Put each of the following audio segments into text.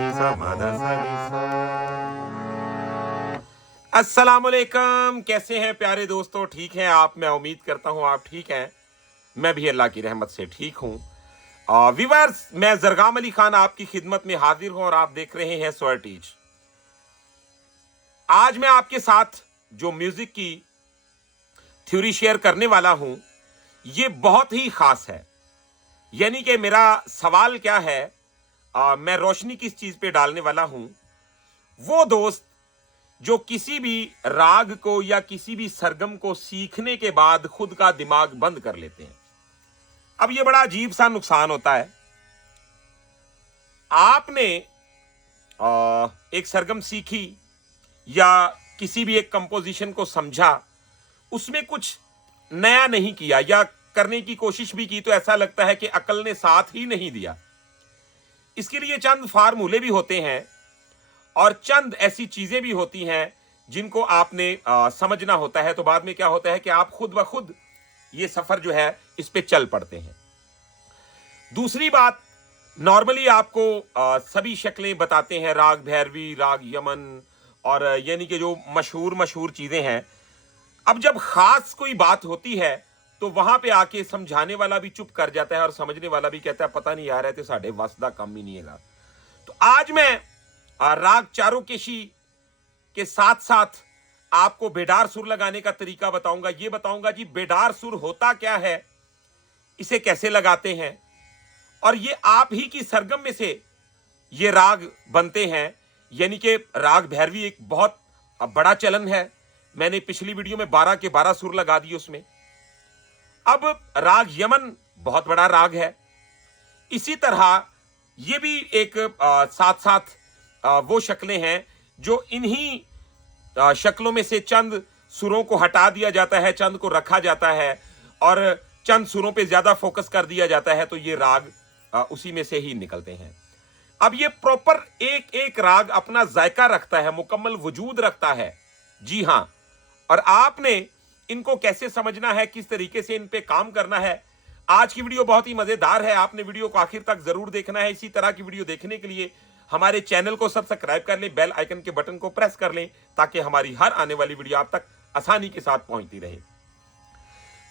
नी सा मा दा सा नी सा। अस्सलामुअलैकुम, कैसे हैं प्यारे दोस्तों? ठीक हैं आप? मैं उम्मीद करता हूं आप ठीक हैं। मैं भी अल्लाह की रहमत से ठीक हूं। व्यूअर्स, मैं जरगाम अली खान आपकी खिदमत में हाजिर हूं और आप देख रहे हैं स्वर्टीज। आज मैं आपके साथ जो म्यूजिक की थ्योरी शेयर करने वाला हूं, ये बहुत ही खास है। यानी कि मेरा सवाल क्या है, मैं रोशनी किस चीज पे डालने वाला हूं? वो दोस्त जो किसी भी राग को या किसी भी सरगम को सीखने के बाद खुद का दिमाग बंद कर लेते हैं। अब ये बड़ा अजीब सा नुकसान होता है। आपने एक सरगम सीखी या किसी भी एक कंपोजिशन को समझा, उसमें कुछ नया नहीं किया या करने की कोशिश भी की तो ऐसा लगता है कि अकल ने साथ ही नहीं दिया। इसके लिए चंद फार्मूले भी होते हैं और चंद ऐसी चीजें भी होती हैं जिनको आपने समझना होता है। तो बाद में क्या होता है कि आप खुद ब खुद ये सफर जो है इस पे चल पड़ते हैं। दूसरी बात, नॉर्मली आपको सभी शक्लें बताते हैं, राग भैरवी, राग यमन और यानी कि जो मशहूर मशहूर चीजें हैं। अब जब खास कोई बात होती है तो वहां पे आके समझाने वाला भी चुप कर जाता है और समझने वाला भी कहता है पता नहीं यार, है तो साढ़े वस दा कम ही नहीं है। तो आज मैं राग चारोकेशी के साथ साथ आपको बेडार सुर लगाने का तरीका बताऊंगा। ये बताऊंगा जी बेडार सुर होता क्या है, इसे कैसे लगाते हैं, और ये आप ही की सरगम में से ये राग बनते हैं। यानी कि राग भैरवी एक बहुत बड़ा चलन है। मैंने पिछली वीडियो में 12 के 12 सुर लगा दिए उसमें। अब राग यमन बहुत बड़ा राग है। इसी तरह ये भी एक साथ साथ वो शक्लें हैं जो इन्हीं शक्लों में से चंद सुरों को हटा दिया जाता है, चंद को रखा जाता है और चंद सुरों पे ज्यादा फोकस कर दिया जाता है, तो ये राग उसी में से ही निकलते हैं। अब ये प्रॉपर एक एक राग अपना जायका रखता है, मुकम्मल वजूद रखता है। जी हां, और आपने इनको कैसे समझना है, किस तरीके से इन पे काम करना है, आज की वीडियो बहुत ही मजेदार है। आपने वीडियो को आखिर तक जरूर देखना है। इसी तरह की वीडियो देखने के लिए हमारे चैनल को सब्सक्राइब कर लें, बेल आइकन के बटन को प्रेस कर लें ताकि हमारी हर आने वाली वीडियो आप तक आसानी के साथ पहुंचती रहे।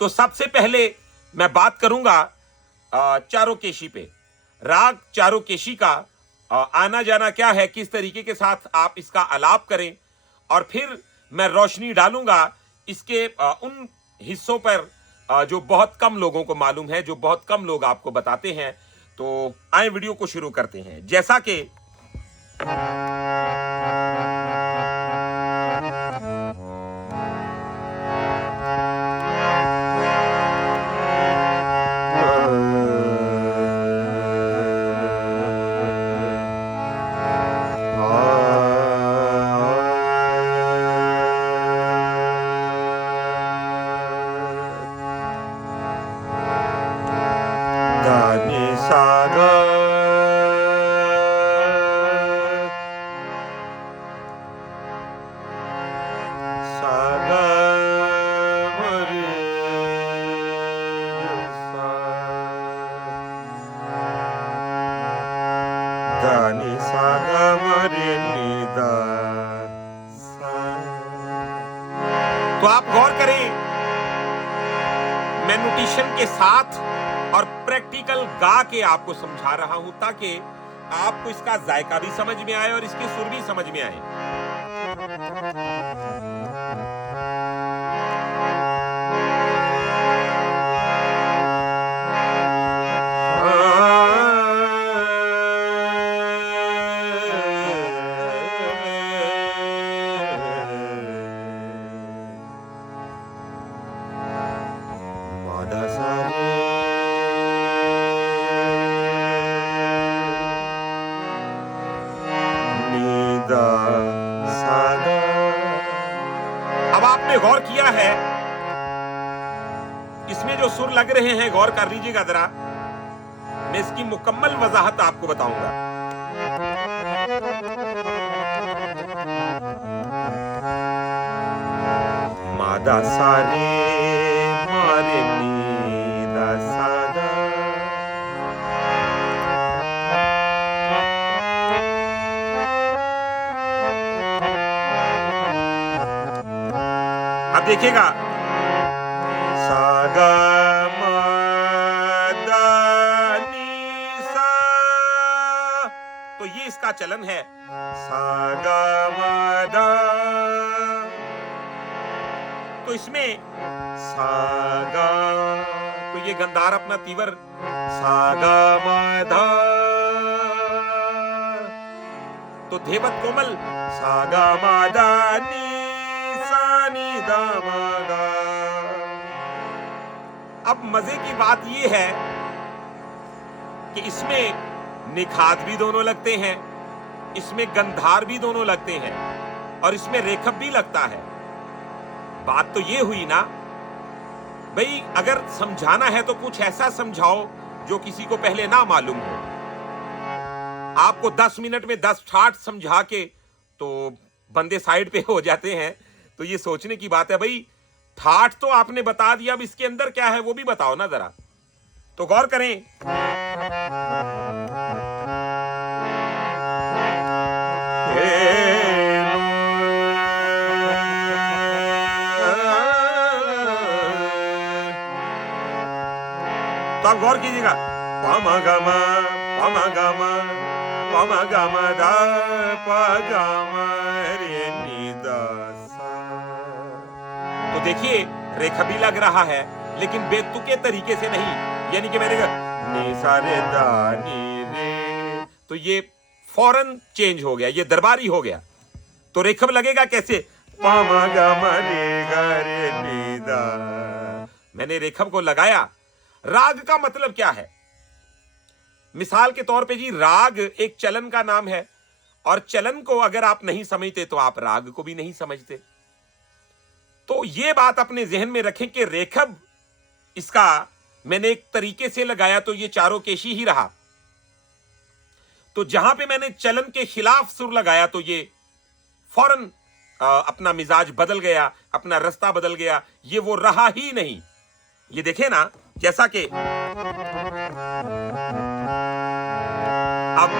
तो सबसे पहले मैं बात करूंगा चारोकेशी पे। राग चारोकेशी का आना जाना क्या है, किस तरीके के साथ आप इसका आलाप करें, और फिर मैं रोशनी डालूंगा इसके उन हिस्सों पर जो बहुत कम लोगों को मालूम है, जो बहुत कम लोग आपको बताते हैं। तो आए वीडियो को शुरू करते हैं। जैसा कि तो आप गौर करें, मैं नोटेशन के साथ और प्रैक्टिकल गा के आपको समझा रहा हूं ताकि आपको इसका जायका भी समझ में आए और इसके सुर भी समझ में आए। अब आपने गौर किया है, इसमें जो सुर लग रहे हैं, गौर कर लीजिएगा जरा। मैं इसकी मुकम्मल वजाहत आपको बताऊंगा। मादा सारे मारे नीदा सादा। देखिएगा, सा गा मा दा नी सा, तो ये इसका चलन है, सा गा मा दा। तो इसमें सा गा, तो ये गंधार अपना तीवर, सा गा मा धा, तो धेवत कोमल, सा गा मा दा नी सा नी दा मा गा। अब मजे की बात यह है कि इसमें निखात भी दोनों लगते हैं, इसमें गंधार भी दोनों लगते हैं, और इसमें रेखब भी लगता है। बात तो ये हुई ना भाई, अगर समझाना है तो कुछ ऐसा समझाओ जो किसी को पहले ना मालूम हो। आपको 10 मिनट में 10 ठाट समझा के तो बंदे साइड पे हो जाते हैं। तो ये सोचने की बात है भाई, ठाठ तो आपने बता दिया, अब इसके अंदर क्या है वो भी बताओ ना जरा। तो गौर करें, तो आप गौर कीजिएगा, पम गम पम गम पम गम दा प गम रे नी दा सा। तो देखिए रेखा भी लग रहा है, लेकिन बेतुके तरीके से नहीं, यानी कि मैंने कहा नी सा रे दा नी रे, तो ये फौरन चेंज हो गया, ये दरबारी हो गया। तो रेखब लगेगा कैसे, पम गम रे ग रे नी दा। मैंने रेखब को लगाया। राग का मतलब क्या है? मिसाल के तौर पे जी, राग एक चलन का नाम है, और चलन को अगर आप नहीं समझते तो आप राग को भी नहीं समझते। तो यह बात अपने जहन में रखें कि रेखब इसका मैंने एक तरीके से लगाया तो ये चारों केशी ही रहा। तो जहां पे मैंने चलन के खिलाफ सुर लगाया तो ये फौरन अपना मिजाज बदल गया, अपना रास्ता बदल गया, ये वो रहा ही नहीं। ये देखे ना, जैसा कि अब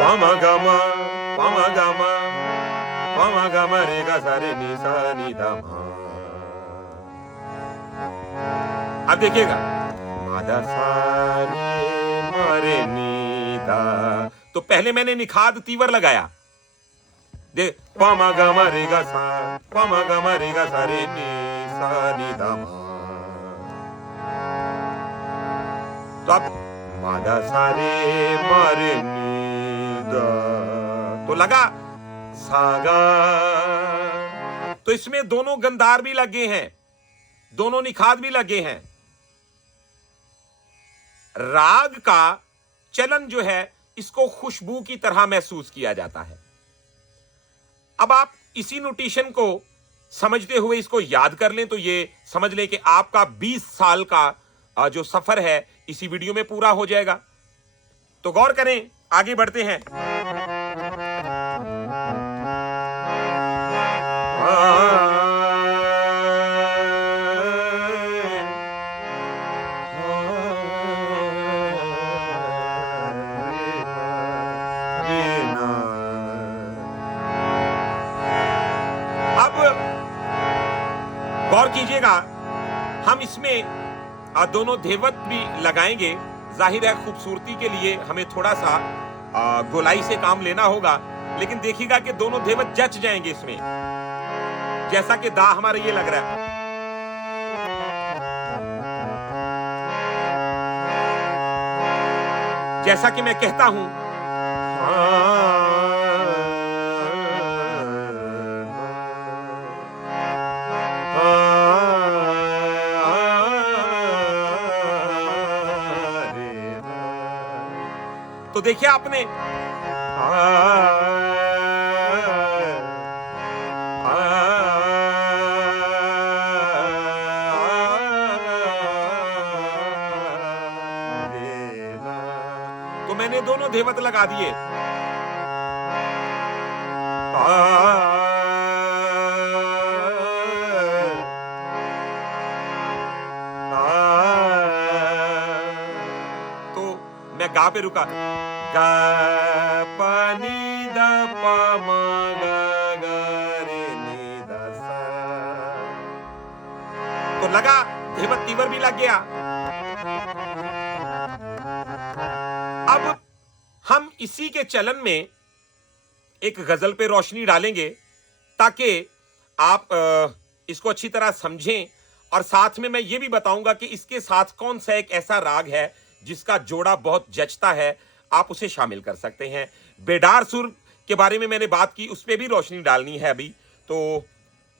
पम गम रे गा सा रे नी सा नी दा मा। अब देखिएगा, मा दा सा नी मा रे नी दा, तो पहले मैंने निखाद तीवर लगाया, देख पम गम रे गा सा, पम गम रे गा सा रे नी सा नी दा मा। तो अब मा दा सा रे मा रे नी दा, तो लगा सा गा। तो इसमें दोनों गंधार भी लगे हैं, दोनों निखात भी लगे हैं। राग का चलन जो है, इसको खुशबू की तरह महसूस किया जाता है। अब आप इसी नोटेशन को समझते हुए इसको याद कर लें तो ये समझ लें कि आपका 20 साल का जो सफर है इसी वीडियो में पूरा हो जाएगा। तो गौर करें, आगे बढ़ते हैं। गौर कीजिएगा, हम इसमें दोनों धेवत भी लगाएंगे। जाहिर है खूबसूरती के लिए हमें थोड़ा सा गोलाई से काम लेना होगा, लेकिन देखिएगा कि दोनों धेवत जच जाएंगे इसमें, जैसा कि दा हमारा ये लग रहा है। जैसा कि मैं कहता हूं, तो देखिए आपने तो मैंने दोनों धेवत लगा दिए। तो मैं गा पे रुका, गा पा नी दा पा मा गा गा रे नी दा सा। लगा धेवत तीवर भी लग गया। अब हम इसी के चलन में एक गजल पे रोशनी डालेंगे ताकि आप इसको अच्छी तरह समझें, और साथ में मैं ये भी बताऊंगा कि इसके साथ कौन सा एक ऐसा राग है जिसका जोड़ा बहुत जचता है, आप उसे शामिल कर सकते हैं। बेडार सुर के बारे में मैंने बात की, उस पर भी रोशनी डालनी है अभी। तो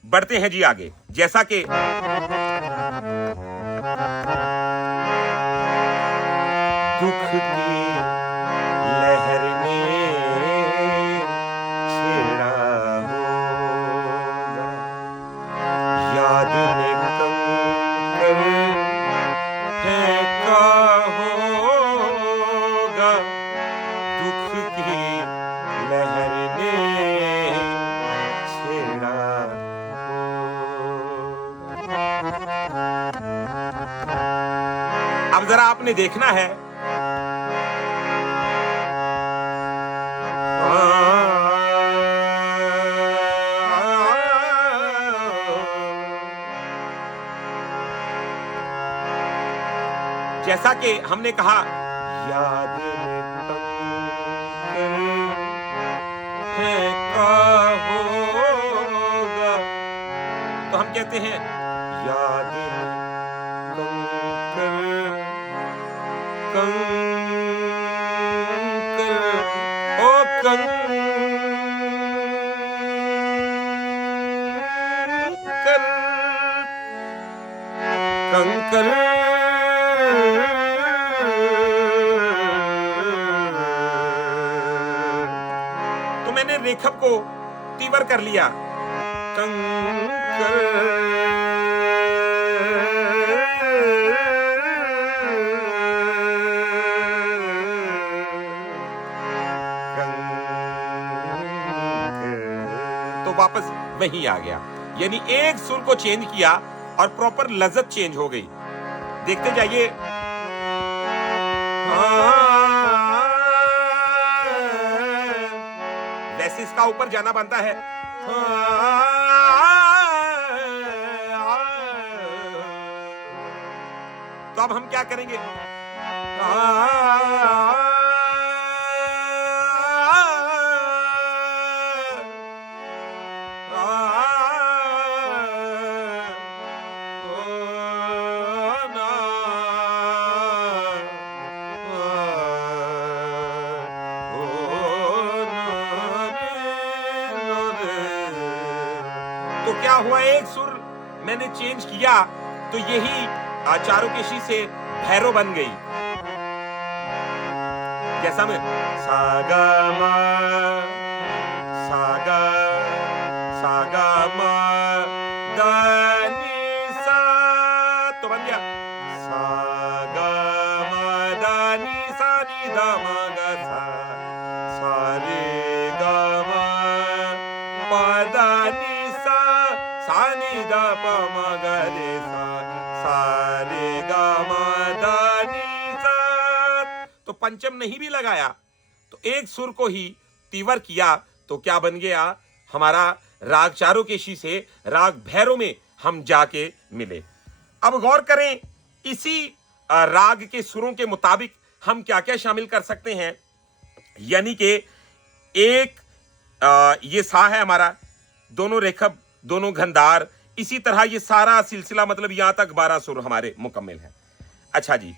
बढ़ते हैं जी आगे। जैसा कि दुख की लहर ने छेड़ा होगा, याद ने कंकर फेंका होगा, दुख की लहर ने छेड़ा होगा। अब जरा आपने देखना है, जैसा कि हमने कहा याद में कंकर फेंका होगा, तो हम कहते हैं याद में कंकर ओ कंकर तो मैंने रेखब को तीवर कर लिया, कंकर तो वापस वहीं आ गया, यानी एक सुर को चेंज किया और प्रॉपर लज़्ज़त चेंज हो गई। देखते जाइए। वैसे इसका ऊपर जाना बनता है, तो अब हम क्या करेंगे, तो क्या हुआ, एक सुर मैंने चेंज किया तो यही चारुकेशी से भैरव बन गई। जैसा मैं सागा मा सागा सागा मा दानी सा, तो बन गया सागा मा दानी सा नी दा मा गा सा, सा रे गा मा पा दा नी सा, सा नी दा पा मा गा रे सा, सा रे गा मा दा नी सा। तो पंचम नहीं भी लगाया, तो एक सुर को ही तीवर किया, तो क्या बन गया, हमारा राग चारुकेशी से राग भैरव में हम जाके मिले। अब गौर करें, इसी राग के सुरों के मुताबिक हम क्या क्या शामिल कर सकते हैं। यानी कि एक ये सा है हमारा, दोनों रेखब, दोनों घनदार, इसी तरह ये सारा सिलसिला, मतलब यहां तक 12 सुर हमारे मुकम्मल हैं। अच्छा जी,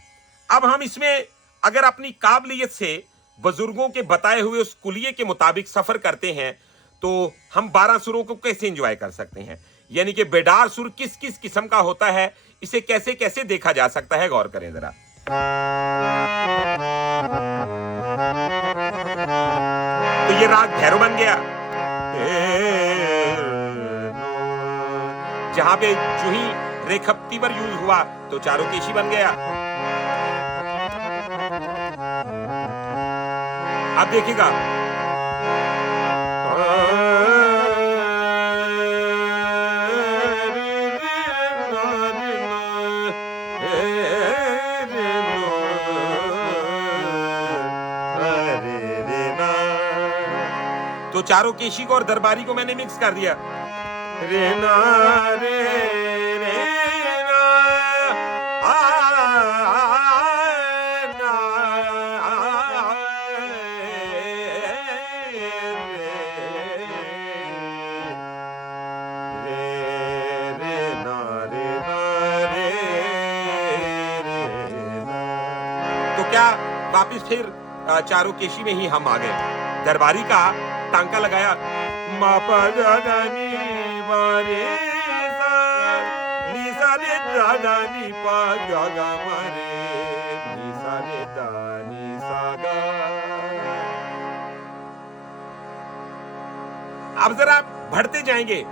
अब हम इसमें अगर अपनी काबिलियत से बुजुर्गों के बताए हुए उस कुलिये के मुताबिक सफर करते हैं तो हम 12 सुरों को कैसे एंजॉय कर सकते हैं। यानी कि बेडार सुर किस किस किस्म का होता है, इसे कैसे कैसे देखा जा सकता है, गौर करें जरा। तो ये राग भैरव बन गया, जहां पे जूही रेखब तीवर यूज हुआ तो चारुकेशी बन गया। अब देखिएगा, तो चारुकेशी को और दरबारी को मैंने मिक्स कर दिया, रे ना रे रे ना क्या वापिस फिर चारुकेशी में ही हम आ गए। दरबारी का टांका लगाया, मा पा गा गा नी पा रे सा नी सा रे दा दा नी पा गा गा मा रे नी सा रे दा नी सा गा। अब जरा बढ़ते जाएंगे।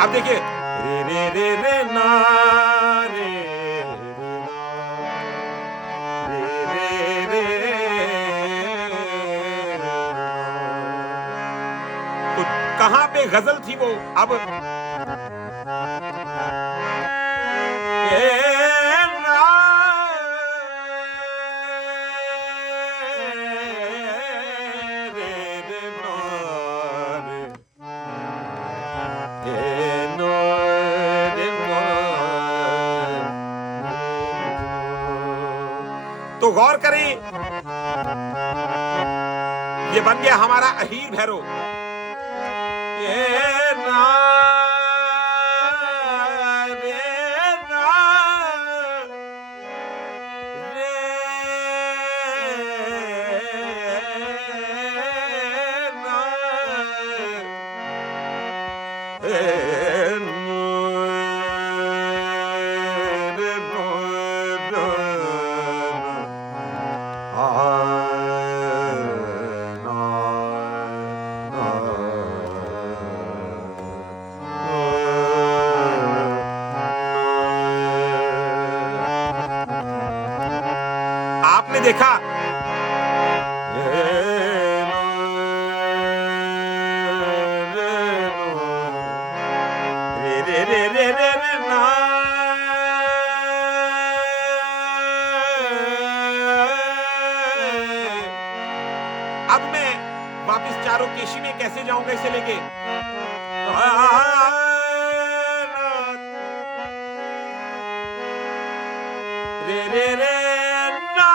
अब देखिए, रे रे रे रे ना रे रे रे रे। तो कहां पे गजल थी वो? अब तो गौर करें, ये बन गया हमारा अहीर भैरव। ये ना रे ना रे ना आपने देखा रे रे रे रे रे रे ना। अब मैं वापिस चारुकेशी में कैसे जाऊंगा इसे लेके? रे रे रे ना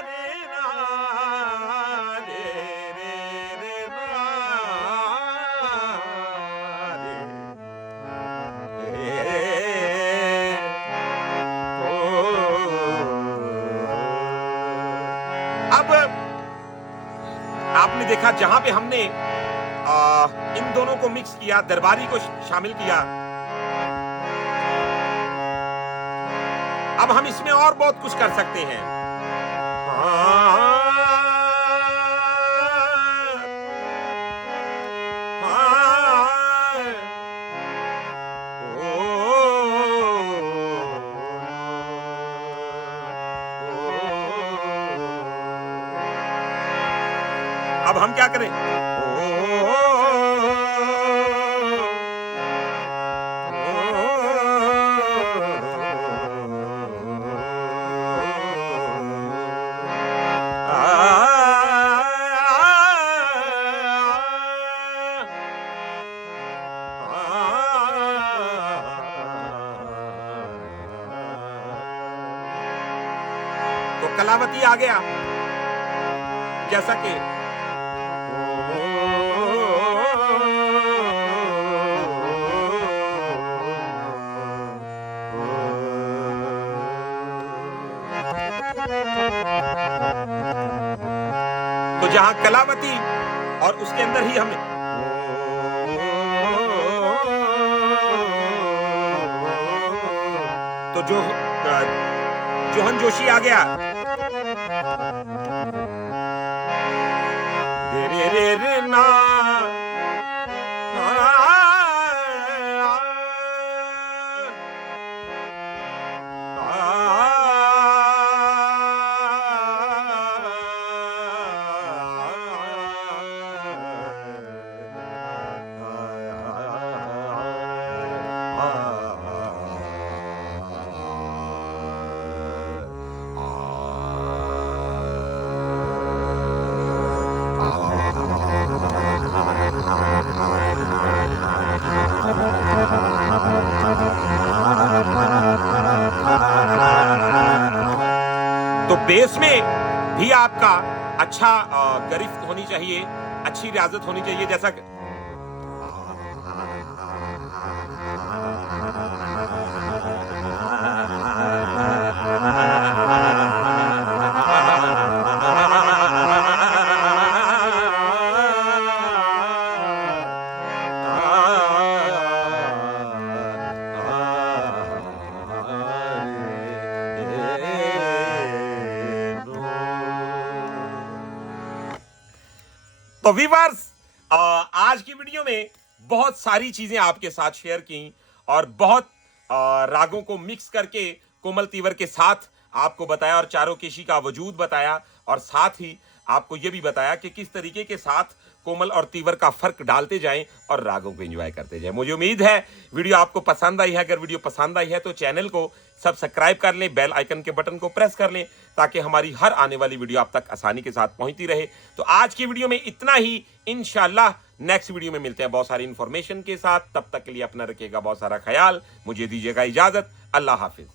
रे ना रे रे रे ना रे ओ। अब आपने देखा, जहां पे हमने इन दोनों को मिक्स किया, दरबारी को शामिल किया, अब हम इसमें और बहुत कुछ कर सकते हैं। अब हम क्या करें? तो कलावती आ गया, जैसा कि तो जहां कलावती और उसके अंदर ही हमने तो जो जोहन जोशी आ गया, रे रे रे रे ना तो बेस में भी आपका अच्छा गिरफ्त होनी चाहिए, अच्छी रियाजत होनी चाहिए, जैसा तो वीवर्स, आज की वीडियो में बहुत सारी चीजें आपके साथ शेयर की और बहुत रागों को मिक्स करके कोमल तीवर के साथ आपको बताया और चारों केशी का वजूद बताया, और साथ ही आपको यह भी बताया कि किस तरीके के साथ कोमल और तीवर का फर्क डालते जाएं और रागों को एंजॉय करते जाएं। मुझे उम्मीद है वीडियो आपको पसंद आई है। अगर वीडियो पसंद आई है तो चैनल को सब्सक्राइब कर लें, बेल आइकन के बटन को प्रेस कर लें, ताकि हमारी हर आने वाली वीडियो आप तक आसानी के साथ पहुंचती रहे। तो आज की वीडियो में इतना ही। इंशाल्लाह नेक्स्ट वीडियो में मिलते हैं बहुत सारी इंफॉर्मेशन के साथ। तब तक के लिए अपना रखिएगा बहुत सारा ख्याल। मुझे दीजिएगा इजाजत। अल्लाह हाफिज।